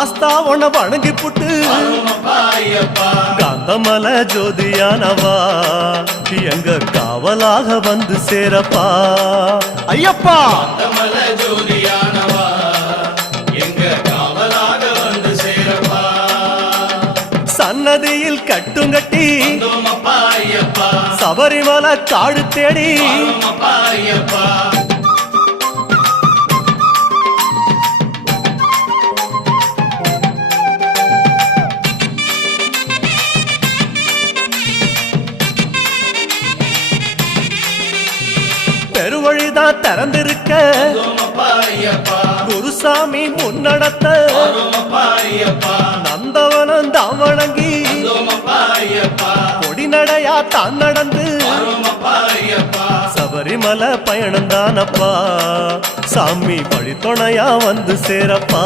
சாஸ்தா உன வணங்கி புட்டு காந்தமல ஜோதியானவா எங்க காவலாக வந்து சேரப்பா ஐயப்பா ஜோதியானவா எங்க காவலாக வந்து சேரப்பா சன்னதியில் கட்டுங்கட்டி ஐயப்பா சபரிமலை காடு தேடி ஐயப்பா பெருவழிதான் திறந்திருக்க குருசாமி முன்னடத்த நந்தவனம் தான் வணங்கி கொடிநடையா தான் நடந்து சபரிமலை பயணம் தானப்பா சாமி வழித்துணையா வந்து சேரப்பா